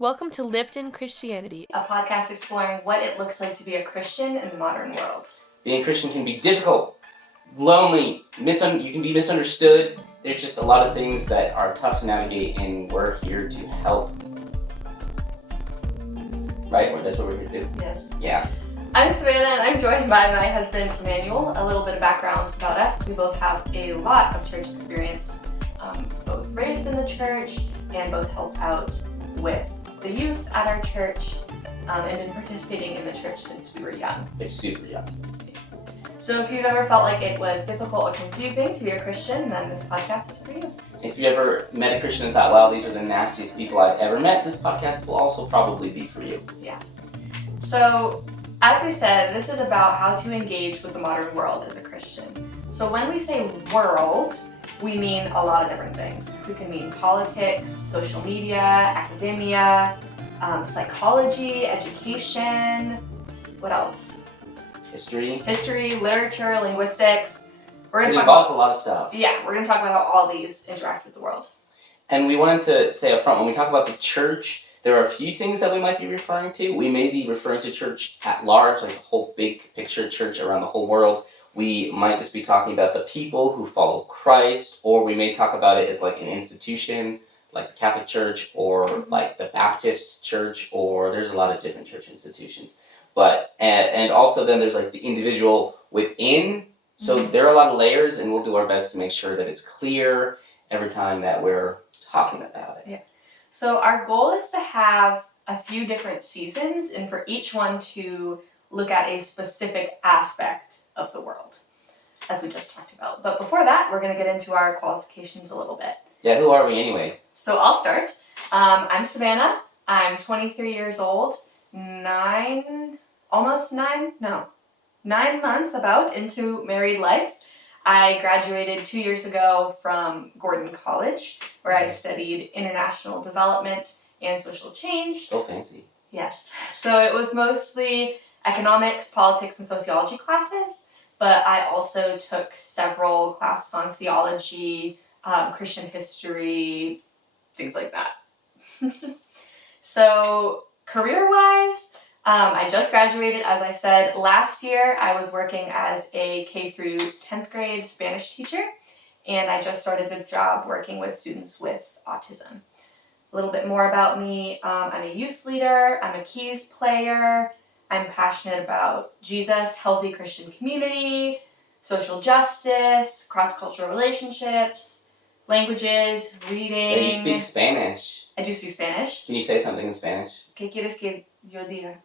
Welcome to Lived in Christianity, a podcast exploring what it looks like to be a Christian in the modern world. Being Christian can be difficult, lonely, you can be misunderstood. There's just a lot of things that are tough to navigate, and we're here to help. Right? Or that's what we're here to do? Yes. Yeah. I'm Savannah, and I'm joined by my husband, Emmanuel. A little bit of background about us. We both have a lot of church experience, both raised in the church and both help out with the youth at our church, and been participating in the church since we were young. They're super young. So if you've ever felt like it was difficult or confusing to be a Christian, then this podcast is for you. If you ever met a Christian and thought, wow, these are the nastiest people I've ever met, this podcast will also probably be for you. Yeah. So, as we said, this is about how to engage with the modern world as a Christian. So when we say world, we mean a lot of different things. We can mean politics, social media, academia, psychology, education, what else? History, literature, linguistics. It involves a lot of stuff. Yeah, we're going to talk about how all these interact with the world. And we wanted to say up front, when we talk about the church, there are a few things that we might be referring to. We may be referring to church at large, like the whole big picture church around the whole world. We might just be talking about the people who follow Christ, or we may talk about it as like an institution, like the Catholic Church, or like the Baptist Church, or there's a lot of different church institutions. But, and also then there's like the individual within. So there are a lot of layers, and we'll do our best to make sure that it's clear every time that we're talking about it. Yeah. So our goal is to have a few different seasons, and for each one to look at a specific aspect of the world, as we just talked about. But before that, we're going to get into our qualifications a little bit. Yeah, who are we anyway? So I'll start. I'm Savannah. I'm 23 years old, 9 months about into married life. I graduated 2 years ago from Gordon College, where I studied international development and social change. So fancy. Yes. So it was mostly economics, politics, and sociology classes, but I also took several classes on theology, Christian history, things like that. So career-wise, I just graduated, as I said. Last year, I was working as a K through 10th grade Spanish teacher, and I just started a job working with students with autism. A little bit more about me. I'm a youth leader. I'm a keys player. I'm passionate about Jesus, healthy Christian community, social justice, cross-cultural relationships, languages, reading. And you speak Spanish. I do speak Spanish. Can you say something in Spanish? ¿Qué quieres que yo diga?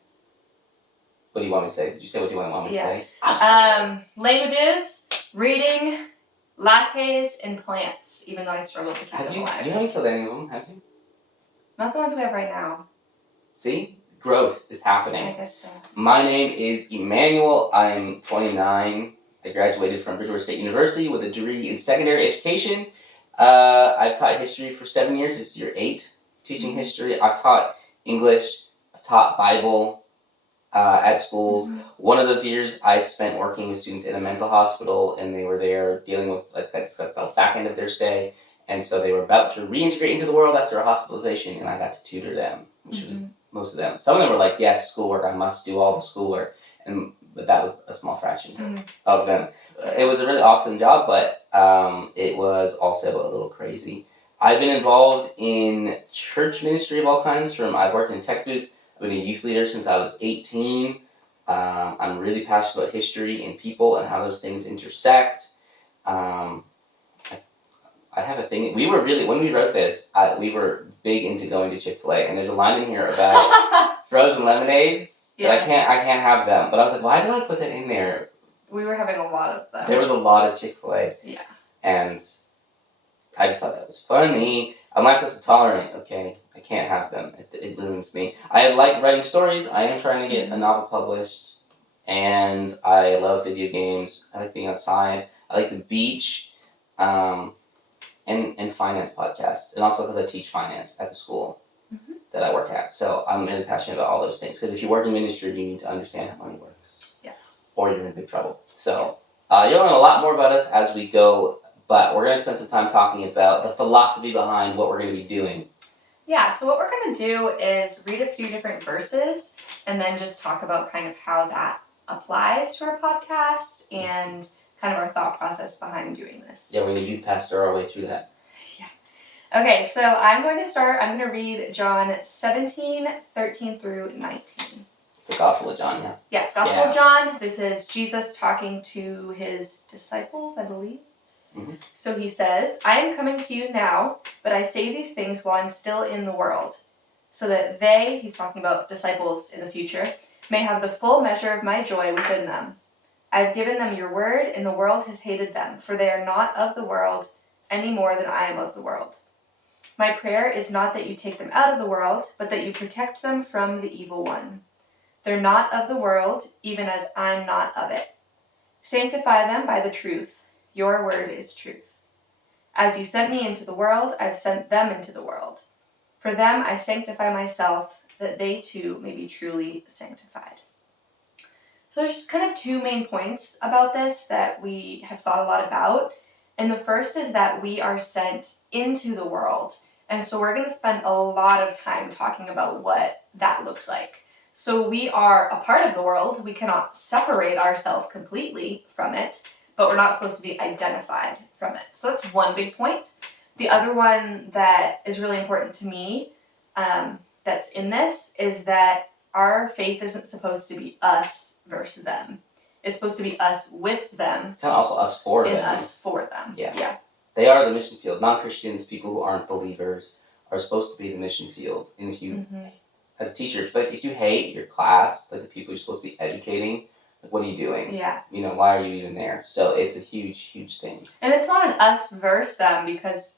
What do you want me to say? Did you say what you want me to say? Languages, reading, lattes, and plants, even though I struggle to keep them alive. You haven't killed any of them, have you? Not the ones we have right now. See? Growth is happening. I guess so. My name is Emmanuel. I'm 29. I graduated from Bridgewater State University with a degree in secondary education. I've taught history for 7 years. This is year 8 teaching history. I've taught English. I've taught Bible at schools. One of those years I spent working with students in a mental hospital, and they were there dealing with the back end of their stay. And so they were about to reintegrate into the world after a hospitalization, and I got to tutor them, which was most of them. Some of them were like, yes, schoolwork, I must do all the schoolwork. But that was a small fraction of them. It was a really awesome job, but it was also a little crazy. I've been involved in church ministry of all kinds. I've worked in tech booth. I've been a youth leader since I was 18. I'm really passionate about history and people and how those things intersect. I have a thing. We were really, when we wrote this, we were big into going to Chick-fil-A, and there's a line in here about frozen lemonades. Yes. But I can't have them. But I was like, why did I put that in there? We were having a lot of them. There was a lot of Chick-fil-A. Yeah. And I just thought that was funny. I'm lactose intolerant, okay? I can't have them. It ruins me. I like writing stories. I am trying to get a novel published. And I love video games. I like being outside. I like the beach. And finance podcasts. And also because I teach finance at the school that I work at. So I'm really passionate about all those things. Because if you work in ministry, you need to understand how money works. Yes. Or you're in big trouble. So you'll learn a lot more about us as we go. But we're going to spend some time talking about the philosophy behind what we're going to be doing. Yeah, so what we're going to do is read a few different verses and then just talk about kind of how that applies to our podcast and kind of our thought process behind doing this. Yeah, we're going to youth pastor our way through that. Yeah. Okay, so I'm going to read John 17, 13 through 19. It's the Gospel of John, yeah. Yes, Gospel of John. This is Jesus talking to his disciples, I believe. Mm-hmm. So he says, I am coming to you now, but I say these things while I'm still in the world, so that they, he's talking about disciples in the future, may have the full measure of my joy within them. I have given them your word, and the world has hated them, for they are not of the world any more than I am of the world. My prayer is not that you take them out of the world, but that you protect them from the evil one. They're not of the world, even as I'm not of it. Sanctify them by the truth. Your word is truth. As you sent me into the world, I've sent them into the world. For them I sanctify myself, that they too may be truly sanctified. So there's kind of two main points about this that we have thought a lot about. And the first is that we are sent into the world. And so we're going to spend a lot of time talking about what that looks like. So we are a part of the world. We cannot separate ourselves completely from it, but we're not supposed to be identified from it. So that's one big point. The other one that is really important to me that's in this is that our faith isn't supposed to be us versus them. It's supposed to be us with them. Kind of also us for them. And us for them. Yeah. They are the mission field. Non-Christians, people who aren't believers, are supposed to be the mission field. And if you, as a teacher, if you hate your class, like the people you're supposed to be educating, like what are you doing? Yeah. Why are you even there? So it's a huge, huge thing. And it's not an us versus them because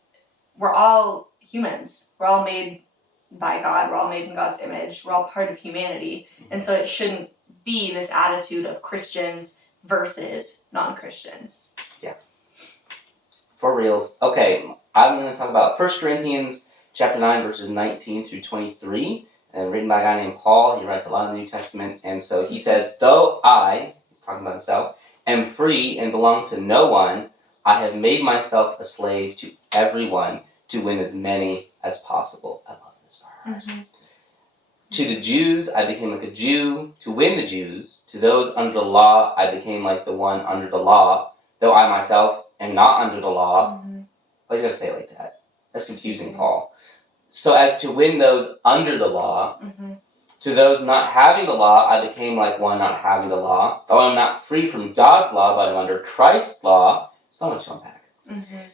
we're all humans. We're all made by God. We're all made in God's image. We're all part of humanity. And so it shouldn't be this attitude of Christians versus non-Christians. Yeah. For reals. Okay, I'm going to talk about 1 Corinthians chapter 9, verses 19 through 23, and written by a guy named Paul. He writes a lot of the New Testament, and so he says, though I, he's talking about himself, am free and belong to no one, I have made myself a slave to everyone to win as many as possible. I love this verse. To the Jews, I became like a Jew to win the Jews. To those under the law, I became like the one under the law, though I myself am not under the law. Why is he going to say it like that? That's confusing, Paul. So as to win those under the law, to those not having the law, I became like one not having the law. Though I'm not free from God's law, but I'm under Christ's law. So much to unpack.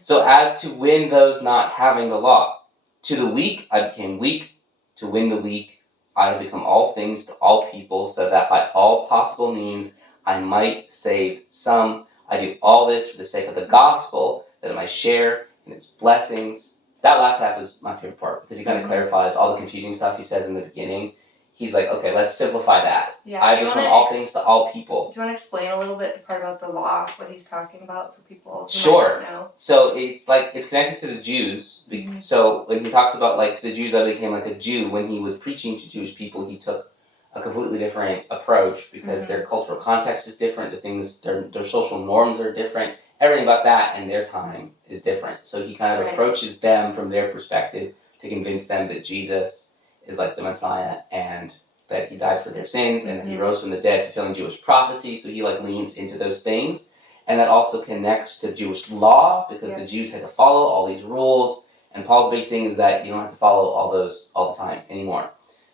So as to win those not having the law, to the weak, I became weak. To win the weak, I have become all things to all people, so that by all possible means I might save some. I do all this for the sake of the gospel, that I might share in its blessings. That last half is my favorite part, because he kind of clarifies all the confusing stuff he says in the beginning. He's like, okay, let's simplify that. Yeah. I become all things to all people. Do you want to explain a little bit the part about the law, what he's talking about for people who Sure. might not know? So it's connected to the Jews. So when he talks about like to the Jews, I became like a Jew. When he was preaching to Jewish people, he took a completely different approach because their cultural context is different. The things, their social norms are different. Everything about that in their time is different. So he kind of approaches them from their perspective to convince them that Jesus is like the Messiah and that he died for their sins and that he rose from the dead, fulfilling Jewish prophecy. So he like leans into those things. And that also connects to Jewish law because the Jews had to follow all these rules. And Paul's big thing is that you don't have to follow all those all the time anymore.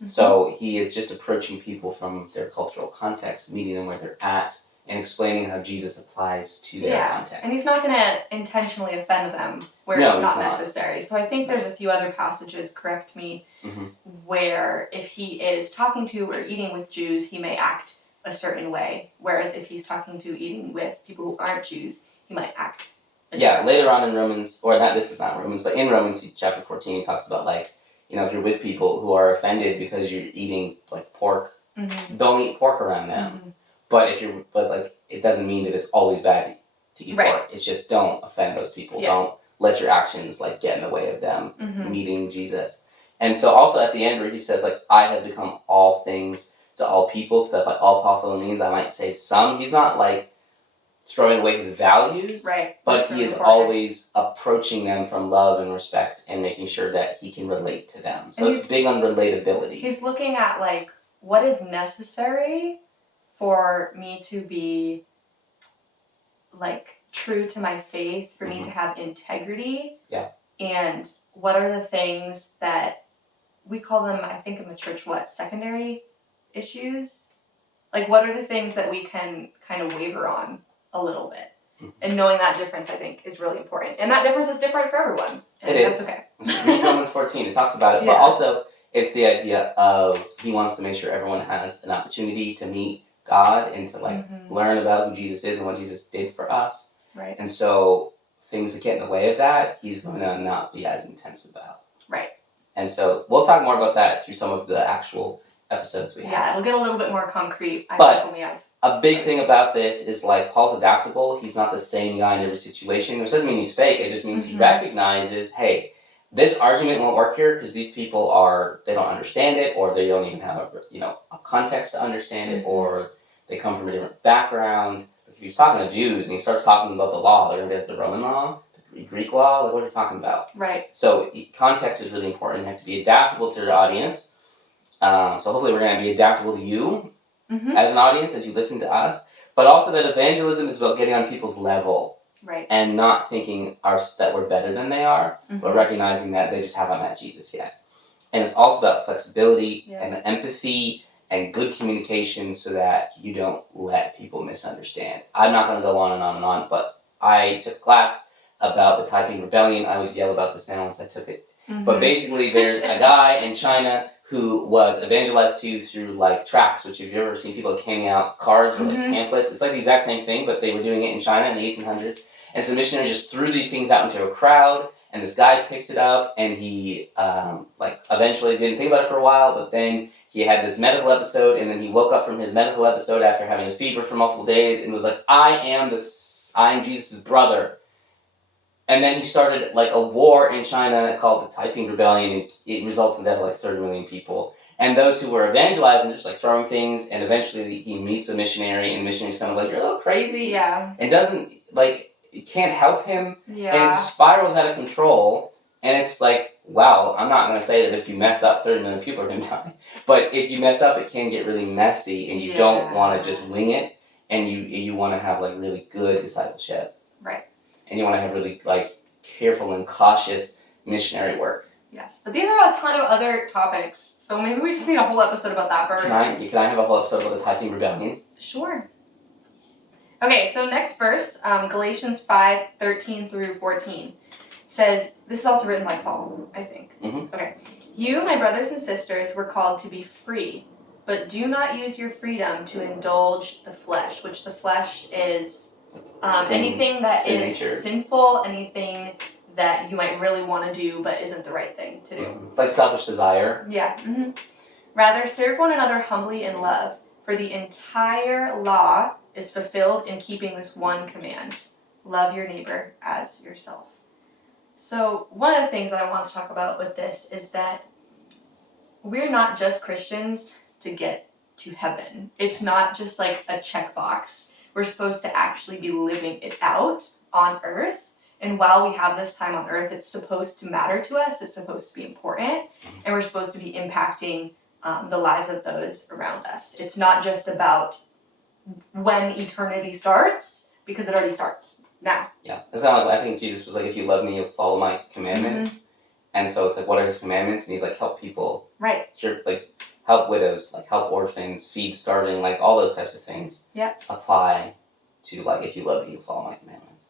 So he is just approaching people from their cultural context, meeting them where they're at, and explaining how Jesus applies to their context. And he's not going to intentionally offend them where it's not necessary. So I think there's a few other passages, correct me, where if he is talking to or eating with Jews, he may act a certain way. Whereas if he's talking to eating with people who aren't Jews, he might act later on in Romans, or not, this is not Romans, but in Romans chapter 14, he talks about like, if you're with people who are offended because you're eating like pork, don't eat pork around them. But it doesn't mean that it's always bad to eat pork. It's just don't offend those people. Don't let your actions like get in the way of them meeting Jesus. And so also at the end where he says like, I have become all things to all people, so that by all possible means I might save some. He's not like throwing away his values, Right. but That's he really is important. always approaching them from love and respect and making sure that he can relate to them. So And it's big on relatability. He's looking at like what is necessary for me to be like true to my faith, for me to have integrity. Yeah. And what are the things that we call them, I think in the church, secondary issues? Like what are the things that we can kind of waver on a little bit? And knowing that difference, I think, is really important. And that difference is different for everyone. And It is. Okay. Read Romans 14. It talks about it. Yeah. But also, it's the idea of he wants to make sure everyone has an opportunity to meet God and to learn about who Jesus is and what Jesus did for us. Right. And so things that get in the way of that, he's going to not be as intense about. Right. And so we'll talk more about that through some of the actual episodes we have. Yeah, it'll get a little bit more concrete, I But think, when we have. A big thing about this is like Paul's adaptable. He's not the same guy in every situation, which doesn't mean he's fake. It just means he recognizes, hey, this argument won't work here because these people they don't understand it, or they don't even have a context to understand it, or they come from a different background. Like if he's talking to Jews and he starts talking about the law, they're going to be like the Roman law, the Greek law, like what are you talking about? Right. So context is really important. You have to be adaptable to your audience. So hopefully we're going to be adaptable to you as an audience as you listen to us. But also that evangelism is about getting on people's level. Right. And not thinking that we're better than they are, but recognizing that they just haven't met Jesus yet. And it's also about flexibility and empathy and good communication so that you don't let people misunderstand. I'm not going to go on and on and on, but I took a class about the Taiping Rebellion. I always yell about this now once I took it. But basically there's a guy in China who was evangelized to through like tracts, which if you've ever seen people like handing out cards or like pamphlets, it's like the exact same thing, but they were doing it in China in the 1800s. And so missionaries just threw these things out into a crowd, and this guy picked it up, and he eventually didn't think about it for a while, but then he had this medical episode, and then he woke up from his medical episode after having a fever for multiple days, and was like, I am Jesus' brother. And then he started like a war in China called the Taiping Rebellion, and it results in the death of like 30 million people. And those who were evangelizing, just like throwing things, and eventually he meets a missionary, and the missionary's kind of like, you're a little crazy. Yeah. And doesn't, it can't help him. Yeah. And it spirals out of control, and it's like, wow, I'm not going to say that if you mess up, 30 million people are going to die. But if you mess up, it can get really messy, and you don't want to just wing it, and you want to have like really good discipleship. Right. And you want to have really careful and cautious missionary work. Yes, but these are a ton of other topics, so maybe we just need a whole episode about that verse. Can I have a whole episode about the Taiping Rebellion? Sure. Okay, so next verse, Galatians 5:13 through 14, says, this is also written by Paul, I think. Okay. You, my brothers and sisters, were called to be free, but do not use your freedom to indulge the flesh, which the flesh is anything that is sinful, anything that you might really want to do but isn't the right thing to do. Like selfish desire. Yeah. Rather, serve one another humbly in love, for the entire law is fulfilled in keeping this one command: love your neighbor as yourself. So one of the things that I want to talk about with this is that we're not just Christians to get to heaven. It's not just like a checkbox. We're supposed to actually be living it out on earth. And while we have this time on earth, it's supposed to matter to us. It's supposed to be important. And we're supposed to be impacting the lives of those around us. It's not just about when eternity starts, because it already starts now. Yeah. That's not like, I think Jesus was like, if you love me, you'll follow my commandments. And so it's like, what are his commandments? And he's like, help people. Right. Help widows, help orphans, feed the starving, all those types of things. Yep. Apply to, if you love me, you'll follow my commandments.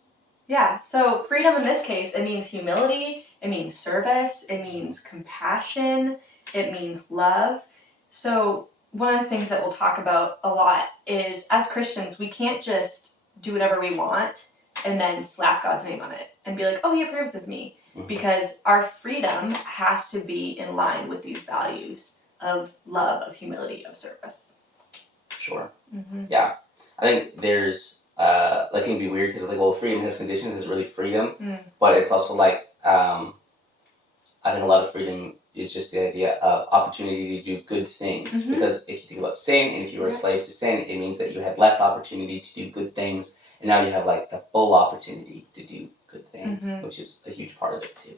Yeah, so freedom in this case, it means humility, it means service, it means compassion, it means love. So one of the things that we'll talk about a lot is, as Christians, we can't just do whatever we want and then slap God's name on it and be like, oh, he approves of me. Because our freedom has to be in line with these values of love, of humility, of service. Sure. Yeah. I think there's, it can be weird because freedom has conditions is really freedom. But it's also I think a lot of freedom is just the idea of opportunity to do good things. Because if you think about sin, and if you were a slave to sin, it means that you had less opportunity to do good things and now you have like the full opportunity to do good things, Mhm. which is a huge part of it too.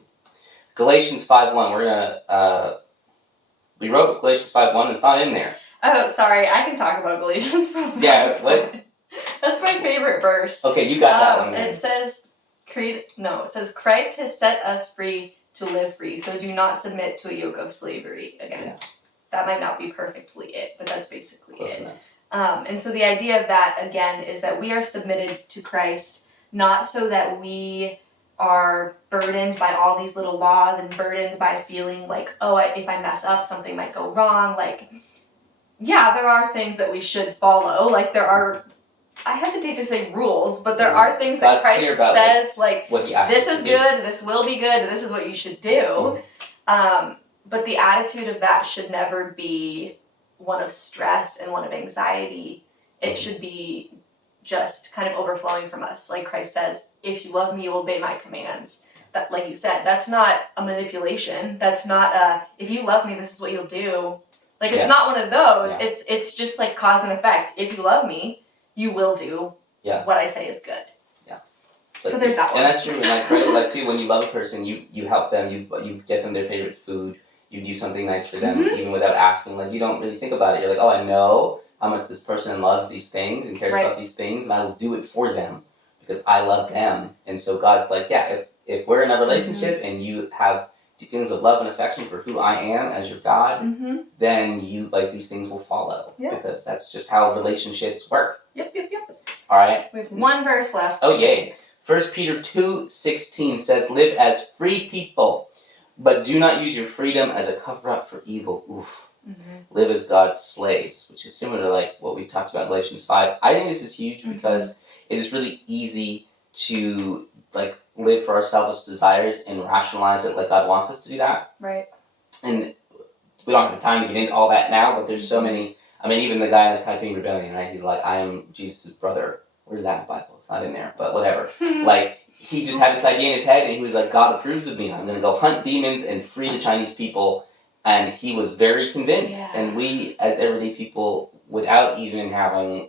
Galatians 5:1. We're gonna we wrote Galatians 5:1. It's not in there. Oh, sorry. I can talk about Galatians. Yeah, what? That's my favorite verse. Okay, you got that one. It says, it says, Christ has set us free to live free, so do not submit to a yoke of slavery again. Yeah. That might not be perfectly it, but that's basically Close it. enough. And so the idea of that, again, is that we are submitted to Christ, not so that we are burdened by all these little laws and burdened by feeling like, oh, if I mess up, something might go wrong. Like, yeah, there are things that we should follow. Like, there are, I hesitate to say rules, but there are things that God's Christ clear about, says, like what he asks this us is to do. good, this will be good, this is what you should do. But the attitude of that should never be one of stress and one of anxiety. It should be just kind of overflowing from us. Like Christ says, if you love me, you will obey my commands. That, like you said, that's not a manipulation. That's not a, if you love me, this is what you'll do. Like, it's not one of those. Yeah. It's just like cause and effect. If you love me, you will do what I say is good. Yeah. So there's that one. And that's true. And like, right, like too, when you love a person, you help them, you get them their favorite food, you do something nice for them, even without asking. Like, you don't really think about it. You're like, oh, I know how much this person loves these things and cares about these things, and I will do it for them because I love them. And so God's like, yeah, if we're in a relationship and you have feelings of love and affection for who I am as your God, then you, like, these things will follow. Because that's just how relationships work. Yep. All right. We have one verse left. Oh, yay. 1 Peter 2:16 says, live as free people, but do not use your freedom as a cover-up for evil. Oof. Live as God's slaves, which is similar to like what we talked about in Galatians 5. I think this is huge because it is really easy to like live for our selfish desires and rationalize it like God wants us to do that. Right. And we don't have the time to get into all that now, but there's so many. I mean, even the guy in the Taiping Rebellion, right? He's like, I am Jesus' brother. Where's that in the Bible? It's not in there, but whatever. Like, he just had this idea in his head, and he was like, God approves of me. I'm going to go hunt demons and free the Chinese people. And he was very convinced. Yeah. And we, as everyday people, without even having,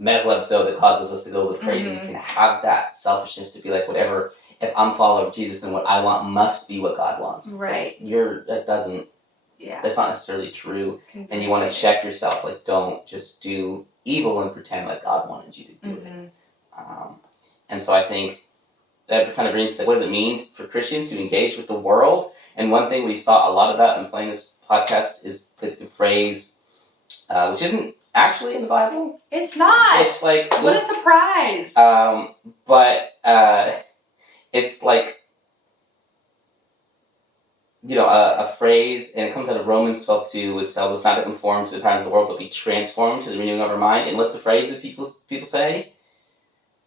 medical episode that causes us to go a little crazy, can have that selfishness to be like, whatever, if I'm following Jesus, then what I want must be what God wants. Right. Like, that's not necessarily true. And you want to check yourself, like, don't just do evil and pretend like God wanted you to do it. And so I think that kind of brings, like, what does it mean for Christians to engage with the world? And one thing we thought a lot about in playing this podcast is the phrase, which isn't actually in the Bible. It's not. It's like, what a surprise. But it's like, a phrase, and it comes out of Romans 12:2, which tells us not to conform to the patterns of the world, but be transformed to the renewing of our mind. And what's the phrase that people say?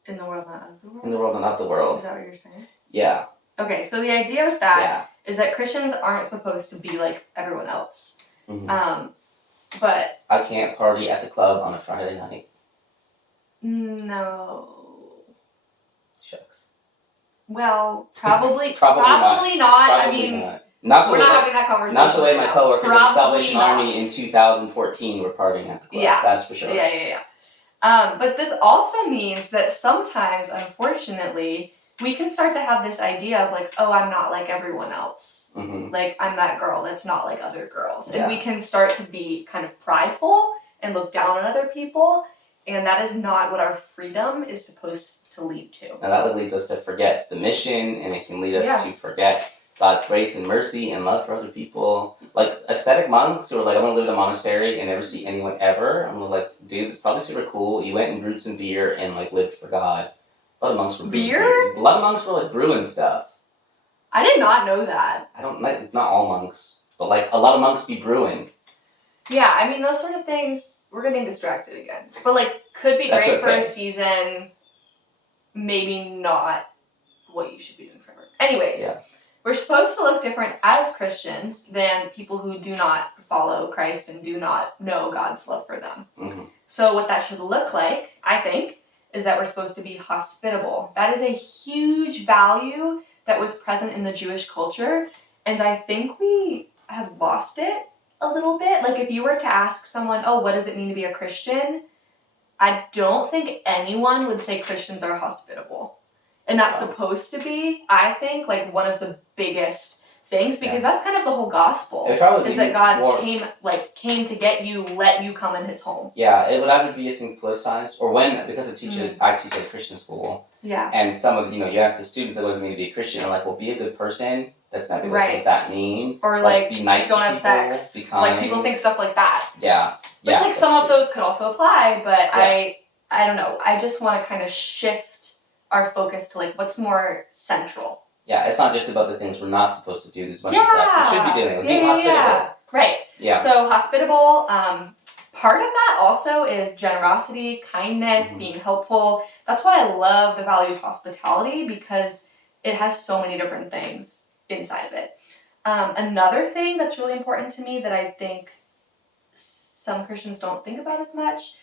In the world, not of the world. In the world, not of the world. Is that what you're saying? Yeah. Okay, so the idea with that is that Christians aren't supposed to be like everyone else. But I can't party at the club on a Friday night. No. Shucks. Well, probably Probably not. Probably I mean, not. We're not having that conversation. Not the way my coworkers at the Salvation not. Army in 2014 were partying at the club. Yeah. That's for sure. Yeah. But this also means that sometimes, unfortunately, we can start to have this idea of like, oh, I'm not like everyone else. Like, I'm that girl that's not like other girls. And we can start to be kind of prideful and look down on other people. And that is not what our freedom is supposed to lead to. Now that leads us to forget the mission, and it can lead us to forget God's grace and mercy and love for other people. Like, ascetic monks who are like, I'm going to live in a monastery and never see anyone ever. I'm like, dude, it's probably super cool. You went and brewed some beer and like lived for God. A lot of monks were beer? A lot of monks were like brewing stuff. I did not know that. Not all monks, but like a lot of monks be brewing. Yeah, I mean, those sort of things, we're getting distracted again. But like, could be great for a season, maybe not what you should be doing forever. Anyways, we're supposed to look different as Christians than people who do not follow Christ and do not know God's love for them. So what that should look like, I think, is that we're supposed to be hospitable. That is a huge value that was present in the Jewish culture, and I think we have lost it a little bit. Like, if you were to ask someone, oh, what does it mean to be a Christian? I don't think anyone would say Christians are hospitable. And that's Wow. supposed to be, I think, like one of the biggest things, because that's kind of the whole gospel. It probably is that God more, came to get you, let you come in his home. Yeah, it would either be, I think, politicized, or because I teach at a Christian school. Yeah. And some of, you ask the students that doesn't mean to be a Christian, are like, well, be a good person. That's not good. Right. What does that mean? Or be nice don't to have people, sex. be kind. Like people think stuff like that. Yeah. Which Yeah, some of true. those could also apply, but I don't know. I just want to kind of shift our focus to like what's more central. Yeah, it's not just about the things we're not supposed to do. There's a bunch of stuff we should be doing. Like being hospitable. Yeah. Right. Yeah. So hospitable, part of that also is generosity, kindness, being helpful. That's why I love the value of hospitality, because it has so many different things inside of it. Another thing that's really important to me that I think some Christians don't think about as much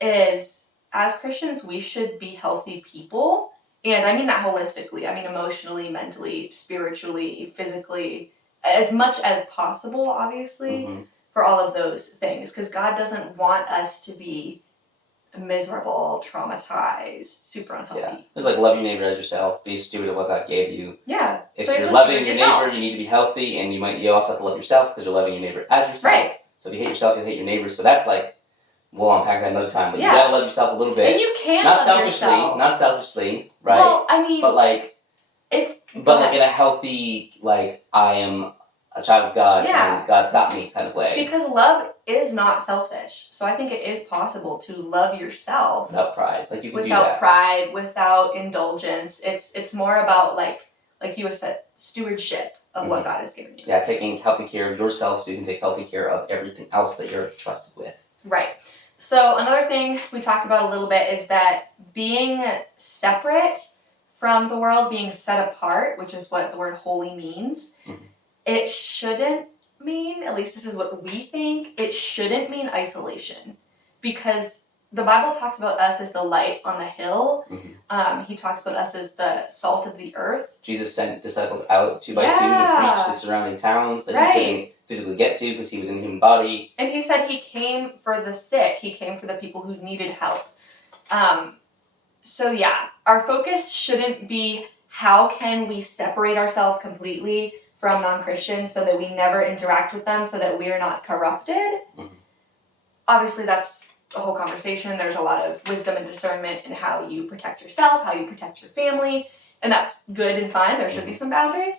is, as Christians, we should be healthy people. And I mean that holistically. I mean emotionally, mentally, spiritually, physically, as much as possible, obviously, for all of those things. Because God doesn't want us to be miserable, traumatized, super unhealthy. Yeah. It's like love your neighbor as yourself. Be a steward of what God gave you. Yeah. If so you're loving your neighbor, you need to be healthy, and you also have to love yourself because you're loving your neighbor as yourself. Right. So if you hate yourself, you'll hate your neighbor. So that's like, we'll unpack that another time. But you gotta love yourself a little bit. And you can't not love selfishly, yourself. Not selfishly, right? Well, I mean, but like in a healthy, like, I am a child of God and God's got me kind of way. Because love is not selfish. So I think it is possible to love yourself without pride. Like you can without do that. pride, without indulgence. It's more about like you said, stewardship of what God has given you. Yeah, taking healthy care of yourself so you can take healthy care of everything else that you're trusted with. Right. So another thing we talked about a little bit is that being separate from the world, being set apart, which is what the word holy means, it shouldn't mean, at least this is what we think, it shouldn't mean isolation. Because the Bible talks about us as the light on the hill. He talks about us as the salt of the earth. Jesus sent disciples out 2 by 2 to preach to surrounding towns that he couldn't physically get to because he was in a human body. And he said he came for the sick. He came for the people who needed help. So yeah, our focus shouldn't be how can we separate ourselves completely from non-Christians so that we never interact with them, so that we're not corrupted. Obviously, that's a whole conversation. There's a lot of wisdom and discernment in how you protect yourself, how you protect your family, and that's good and fine. There should be some boundaries.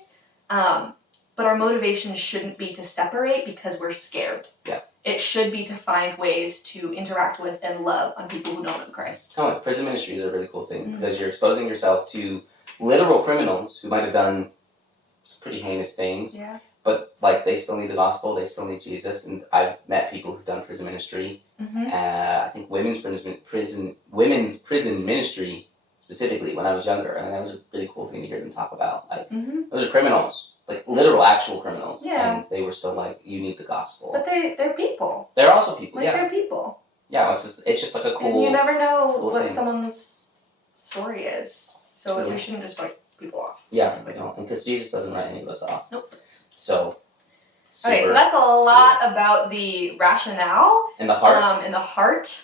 But our motivation shouldn't be to separate because we're scared. Yeah. It should be to find ways to interact with and love on people who don't know Christ. Oh, prison ministry is a really cool thing because you're exposing yourself to literal criminals who might have done some pretty heinous things. Yeah. But like they still need the gospel, they still need Jesus, and I've met people who've done prison ministry. I think women's prison ministry specifically when I was younger, and that was a really cool thing to hear them talk about. Like those are criminals. Like literal, actual criminals. Yeah. And they were still like, you need the gospel. But they're people. They're also people, they're people. Yeah, it's just like a cool. And you never know cool what thing. Someone's story is. So we shouldn't just write people off. Yeah, we don't. And because Jesus doesn't write any of us off. Nope. So. Okay, so that's a lot about the rationale. In the heart. In the heart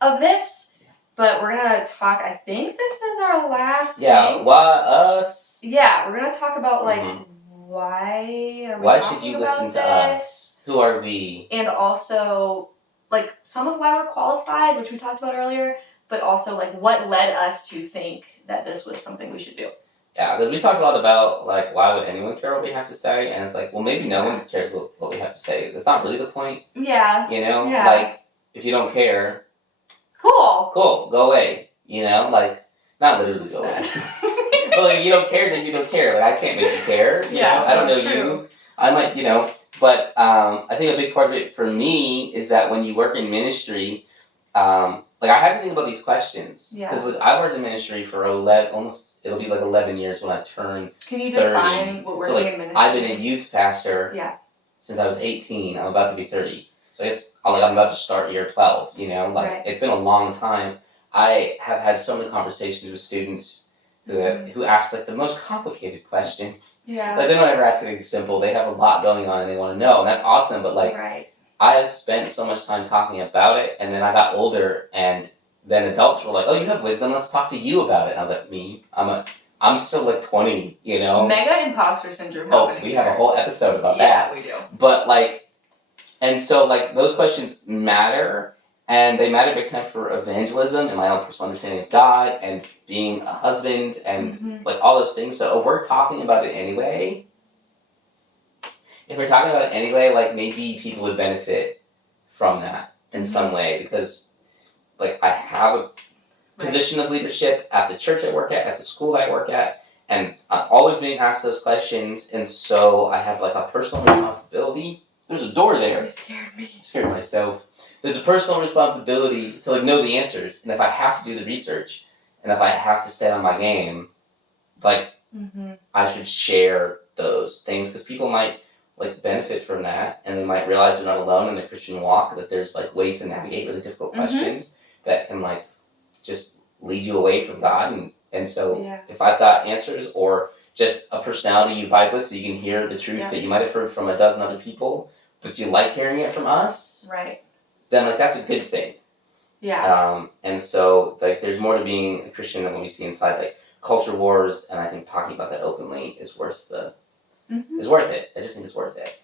of this. But we're going to talk, I think this is our last thing. Why us? Yeah, we're going to talk about why are we why talking should you about listen to this? us? Who are we? And also, like, some of why we're qualified, which we talked about earlier, but also, like, what led us to think that this was something we should do. Yeah, because we talked a lot about, like, why would anyone care what we have to say? And it's like, well, maybe no one cares what we have to say. That's not really the point. Yeah. You know? Yeah. Like, if you don't care... Cool, go away. You know? Like, not literally go away. Well, if you don't care, then you don't care. Like, I can't make you care. You know? I don't know you. I might, But I think a big part of it for me is that when you work in ministry, like I have to think about these questions. Yeah. Because I've worked in ministry for it'll be like 11 years when I turn 30. Can you define what working in ministry I've been a youth pastor since I was 18. I'm about to be 30. So I guess I'm about to start year 12, It's been a long time. I have had so many conversations with students who ask like the most complicated questions. Yeah. Like they don't ever ask anything simple. They have a lot going on and they want to know, and that's awesome. But like, I have spent so much time talking about it, and then I got older, and then adults were like, "Oh, you have wisdom. Let's talk to you about it." And I was like, "Me? I'm still like 20, you know." Mega imposter syndrome Oh, happening we have a here. whole episode about Yeah, that. we do. But like, and so like those questions matter, and they matter big time for evangelism and my own personal understanding of God and being a husband and like all those things. So if we're talking about it anyway, like maybe people would benefit from that in some way, because like I have a position of leadership at the church I work at the school I work at, and I'm always being asked those questions, and so I have like a personal responsibility. There's a door there. You scared me. I scared myself. There's a personal responsibility to like know the answers, and if I have to do the research, and if I have to stay on my game, like I should share those things, because people might like benefit from that, and they might realize they're not alone in the Christian walk, that there's like ways to navigate really difficult questions that can like just lead you away from God, and so if I've got answers or just a personality you vibe with so you can hear the truth that you might have heard from a dozen other people, but you like hearing it from us, right? Then like that's a good thing. Yeah. And so like there's more to being a Christian than what we see inside like culture wars, and I think talking about that openly is worth is worth it. I just think it's worth it.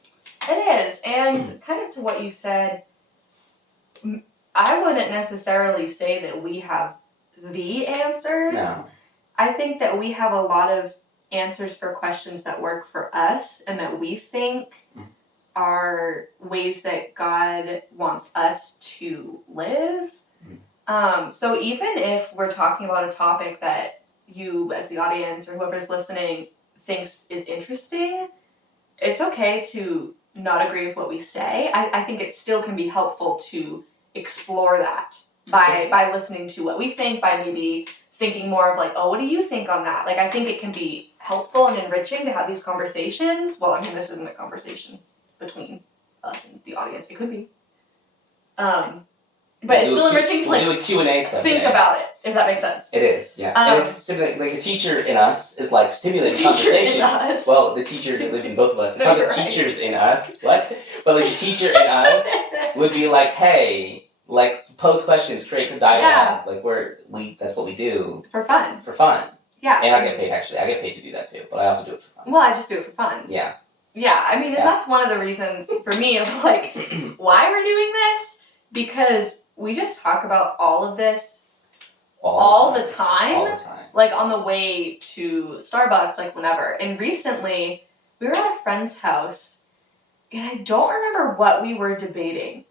It is, and kind of to what you said, I wouldn't necessarily say that we have the answers. No. I think that we have a lot of answers for questions that work for us and that we think are ways that God wants us to live. So even if we're talking about a topic that you as the audience or whoever's listening thinks is interesting, it's okay to not agree with what we say. I think it still can be helpful to explore that by listening to what we think, by maybe thinking more of like, oh, what do you think on that? Like, I think it can be helpful and enriching to have these conversations. Well, I mean, this isn't a conversation between us and the audience. It could be. But it's still enriching to like do a Q&A think about it, if that makes sense. It is, yeah. And it's like a teacher in us is like stimulating conversation. Well, the teacher that lives in both of us. It's not the teachers in us. What? But like the teacher in us would be like, hey, like pose questions, create good dialogue. Like that's what we do. For fun. For fun. Yeah. And I get paid actually. I get paid to do that too. But I also do it for fun. Well, I just do it for fun. Yeah. Yeah, I mean, and that's one of the reasons for me of like why we're doing this, because we just talk about all of this all the time. All the time. Like on the way to Starbucks, like whenever. And recently, we were at a friend's house, and I don't remember what we were debating.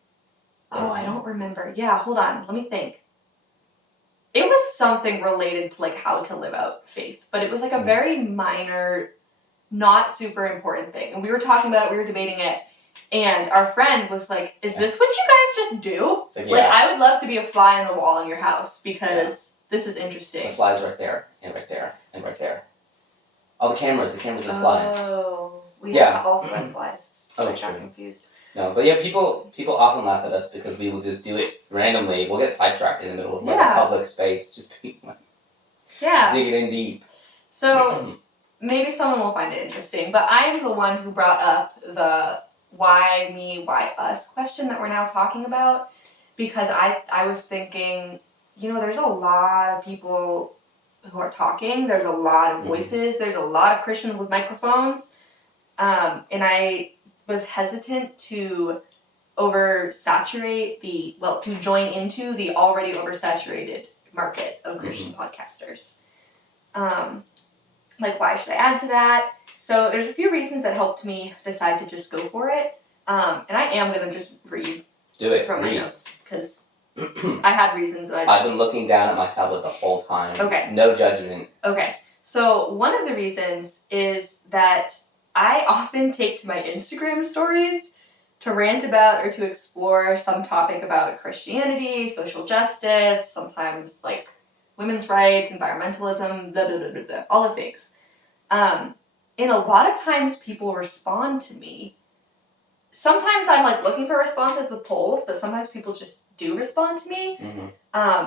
Oh, I don't remember. Yeah, hold on. Let me think. It was something related to like how to live out faith, but it was like a very minor, not super important thing. And we were talking about it, we were debating it, and our friend was like, is this what you guys just do? Like, I would love to be a fly on the wall in your house because this is interesting. The fly's right there, and right there, and right there. All the cameras and the flies. Oh, we also have flies. So I got confused. No, but yeah, people often laugh at us because we will just do it randomly. We'll get sidetracked in the middle of like a public space, just digging in deep. So maybe someone will find it interesting, but I'm the one who brought up the why me, why us question that we're now talking about, because I was thinking, there's a lot of people who are talking, there's a lot of voices, there's a lot of Christians with microphones, and I was hesitant to to join into the already oversaturated market of Christian podcasters. Like, why should I add to that? So there's a few reasons that helped me decide to just go for it. And I am going to just read from my notes, because I had reasons that I've been looking down at my tablet the whole time. Okay. No judgment. Okay. So one of the reasons is that I often take to my Instagram stories to rant about or to explore some topic about Christianity, social justice, sometimes like women's rights, environmentalism, all the things. And a lot of times people respond to me. Sometimes I'm like looking for responses with polls, but sometimes people just do respond to me.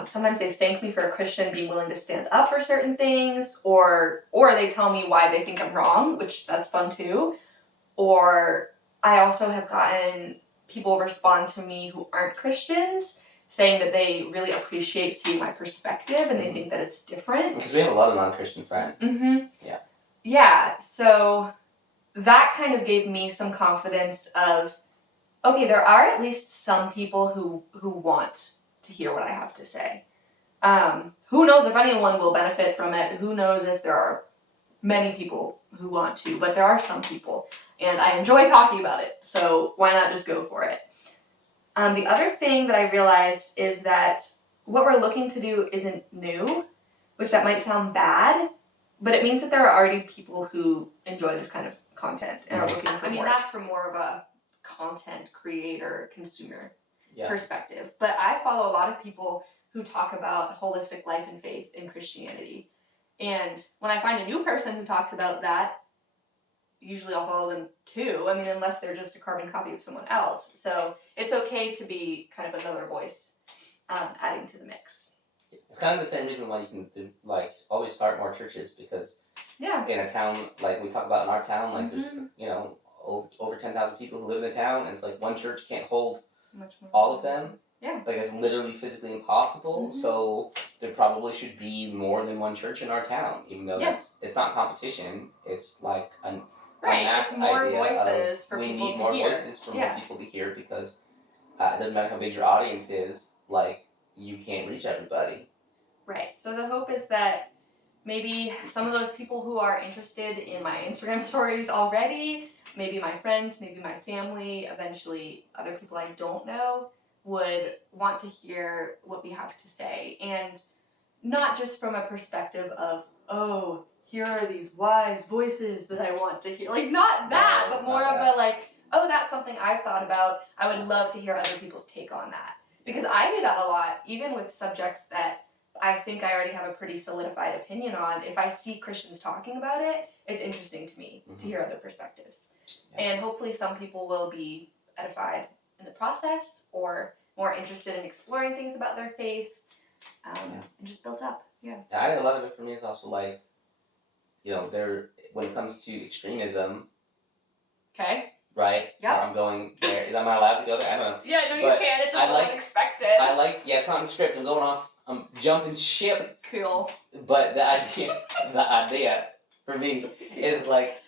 Sometimes they thank me for a Christian being willing to stand up for certain things, or they tell me why they think I'm wrong, which that's fun too. Or I also have gotten people respond to me who aren't Christians saying that they really appreciate seeing my perspective and they think that it's different. Because we have a lot of non-Christian friends. Mm-hmm. Yeah. Yeah, so that kind of gave me some confidence of, okay, there are at least some people who want to hear what I have to say. Who knows if anyone will benefit from it? Who knows if there are many people who want to, but there are some people, and I enjoy talking about it, so why not just go for it? The other thing that I realized is that what we're looking to do isn't new, which that might sound bad, but it means that there are already people who enjoy this kind of content and are looking for more. That's from more of a content creator, consumer perspective. But I follow a lot of people who talk about holistic life and faith in Christianity. And when I find a new person who talks about that, usually I'll follow them too. I mean, unless they're just a carbon copy of someone else. So it's okay to be kind of another voice adding to the mix. It's kind of the same reason why you can do, like, always start more churches, because in a town, like we talk about in our town, like there's, you know, over 10,000 people who live in the town, and it's like one church can't hold all of them. Yeah. Like, it's literally physically impossible, so there probably should be more than one church in our town, even though it's not competition, it's like a mass it's more idea voices for we people need to more hear. voices for more people to hear, because it doesn't matter how big your audience is, like, you can't reach everybody. Right. So the hope is that maybe some of those people who are interested in my Instagram stories already, maybe my friends, maybe my family, eventually other people I don't know, would want to hear what we have to say. And not just from a perspective of, oh, here are these wise voices that I want to hear. Like, not that, but more of a, like, oh, that's something I've thought about. I would love to hear other people's take on that. Because I do that a lot, even with subjects that I think I already have a pretty solidified opinion on. If I see Christians talking about it, it's interesting to me to hear other perspectives. Yeah. And hopefully some people will be edified in the process, or more interested in exploring things about their faith, and just built up. Yeah. I think a lot of it for me is also, like, you know, when it comes to extremism. Okay. Right? Yeah. I'm going there. Am I allowed to go there? I don't know. Yeah, no, you can. It just wasn't expected. It's not in the script. I'm going off. I'm jumping ship. Cool. But the idea for me is, like,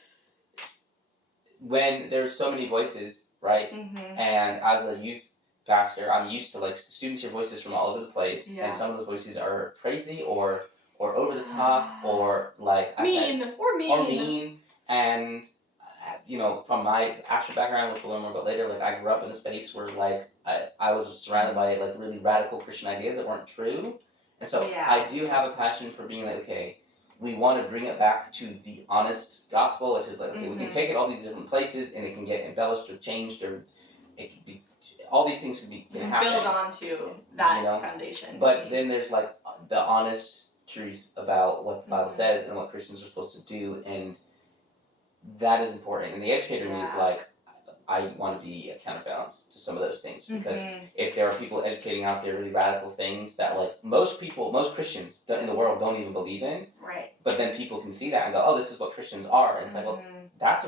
when there's so many voices, right? Mm-hmm. And as a youth pastor, I'm used to, like, students hear voices from all over the place, and some of those voices are crazy or over the top or, like, mean, and you know, from my actual background, which we'll learn more about later, like, I grew up in a space where, like, I was surrounded by, like, really radical Christian ideas that weren't true. And so I do have a passion for being like, okay, we want to bring it back to the honest gospel, which is like, okay, we can take it all these different places and it can get embellished or changed, or it can be, all these things can happen. Build onto that foundation. But then there's, like, the honest truth about what the Bible says and what Christians are supposed to do, and that is important. And the educator in me is like, I want to be a counterbalance to some of those things, because if there are people educating out there really radical things that, like, most Christians in the world don't even believe in, right? But then people can see that and go, oh, this is what Christians are, and it's like, well, that's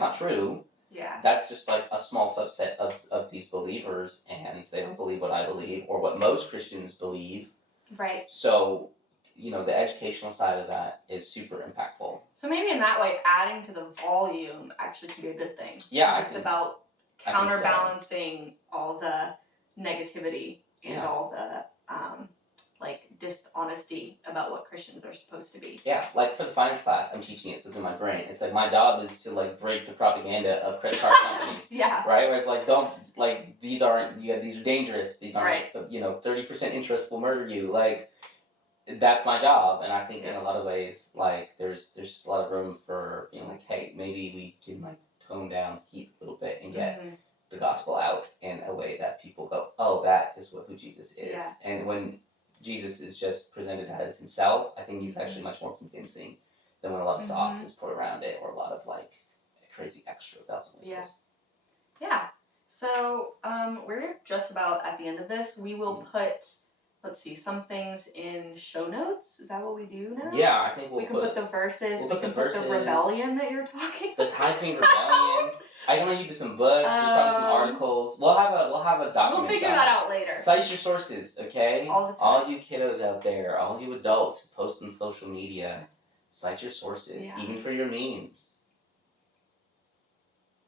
not true. Yeah. That's just, like, a small subset of these believers, and they don't believe what I believe or what most Christians believe. Right. So, you know, the educational side of that is super impactful. So maybe in that way, adding to the volume actually can be a good thing. Yeah, it's about counterbalancing all the negativity and all the like dishonesty about what Christians are supposed to be. Yeah, like for the finance class, I'm teaching it, so it's in my brain. It's like my job is to, like, break the propaganda of credit card companies. Yeah. Right? Where it's like, don't, like, these are dangerous. These aren't, you know, 30% interest will murder you. Like, that's my job, and I think in a lot of ways, like, there's just a lot of room for being like, hey, maybe we can, like, tone down the heat a little bit and get the gospel out in a way that people go, oh, that is who Jesus is. Yeah. And when Jesus is just presented as himself, I think he's actually much more convincing than when a lot of sauce is poured around it, or a lot of, like, crazy extra bells and whistles. Yeah. So we're just about at the end of this. We will put, let's see, some things in show notes. Is that what we do now? Yeah, I think we can put the verses. We can put the rebellion that you're talking about. The typing rebellion. I can link you to some books. There's probably some articles. We'll have a document. We'll figure that out later. Cite your sources, okay? All the time. All you kiddos out there, all you adults who post on social media, cite your sources, even for your memes.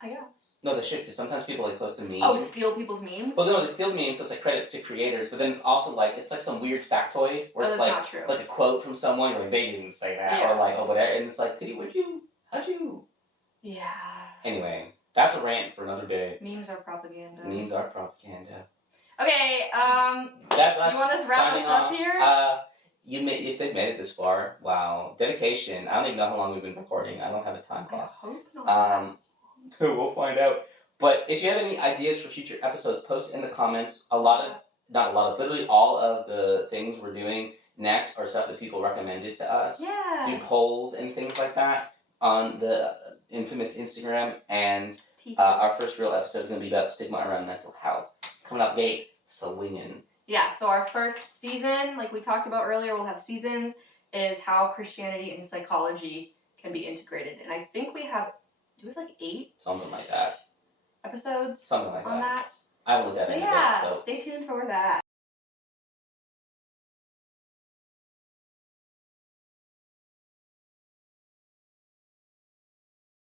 I guess. No, they should, because sometimes people like post a meme. Oh, steal people's memes? Well, no, they steal memes, so it's like credit to creators, but then it's also like, it's like some weird factoid, where it's that's like, not true. like a quote from someone, or like, they didn't say that, or like, oh, whatever, and it's like, how'd you? Yeah. Anyway, that's a rant for another day. Memes are propaganda. Memes are propaganda. Okay, That's us. You want us to wrap this up here? If they've made it this far, wow. Dedication. I don't even know how long we've been recording. I don't have a time clock. I hope not. We'll find out. But if you have any ideas for future episodes, post in the comments. Literally all of the things we're doing next are stuff that people recommended to us. Yeah. Do polls and things like that on the infamous Instagram. And our first real episode is going to be about stigma around mental health. Coming up gate, swinging. Yeah, so our first season, like we talked about earlier, we'll have seasons, is how Christianity and psychology can be integrated. And I think we have 8? Something like that. Episodes Something like on that. I haven't looked at it. So stay tuned for that.